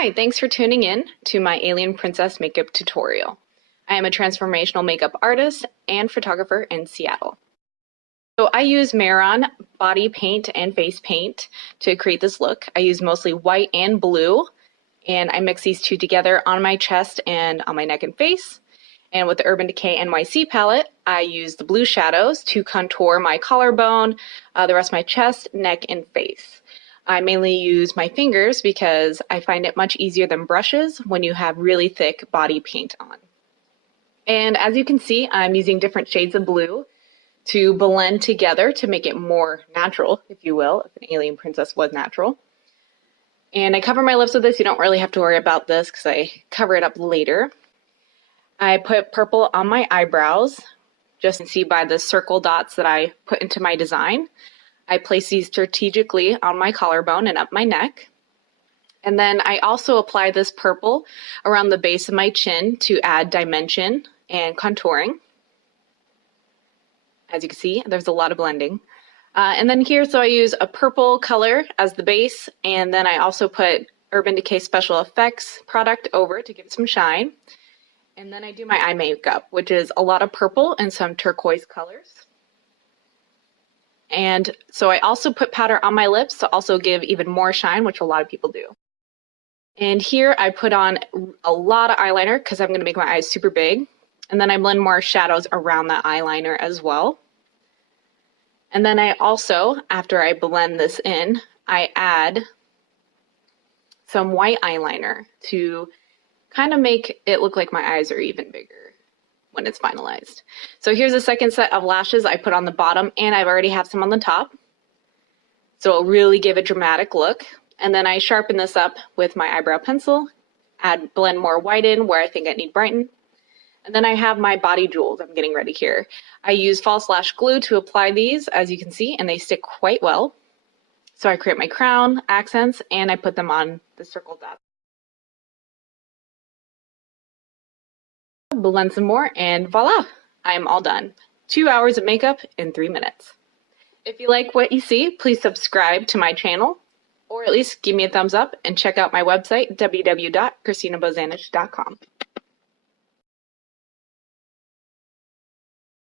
Hi, thanks for tuning in to my Alien Princess makeup tutorial. I am a transformational makeup artist and photographer in Seattle. So I use Mehron body paint and face paint to create this look. I use mostly white and blue, and I mix these two together on my chest and on my neck and face. And with the Urban Decay NYC palette, I use the blue shadows to contour my collarbone, the rest of my chest, neck, and face. I mainly use my fingers because I find it much easier than brushes when you have really thick body paint on. And as you can see, I'm using different shades of blue to blend together to make it more natural, if you will, if an alien princess was natural. And I cover my lips with this. You don't really have to worry about this because I cover it up later. I put purple on my eyebrows, just to see by the circle dots that I put into my design. I place these strategically on my collarbone and up my neck. And then I also apply this purple around the base of my chin to add dimension and contouring. As you can see, there's a lot of blending. And then here, so I use a purple color as the base, and then I also put Urban Decay Special Effects product over it to give it some shine. And then I do my eye makeup, which is a lot of purple and some turquoise colors. And so I also put powder on my lips to also give even more shine, which a lot of people do. And here I put on a lot of eyeliner because I'm going to make my eyes super big. And then I blend more shadows around that eyeliner as well. And then I also, after I blend this in, I add some white eyeliner to kind of make it look like my eyes are even bigger when it's finalized. So here's a second set of lashes I put on the bottom, and I've already have some on the top. So it'll really give a dramatic look. And then I sharpen this up with my eyebrow pencil, blend more white in where I think I need brighten. And then I have my body jewels I'm getting ready here. I use false lash glue to apply these, as you can see, and they stick quite well. So I create my crown, accents, and I put them on the circle dots. Blend some more, and voila, I am all done. 2 hours of makeup in 3 minutes. If you like what you see, please subscribe to my channel, or at least give me a thumbs up and check out my website, www.christinabozanich.com.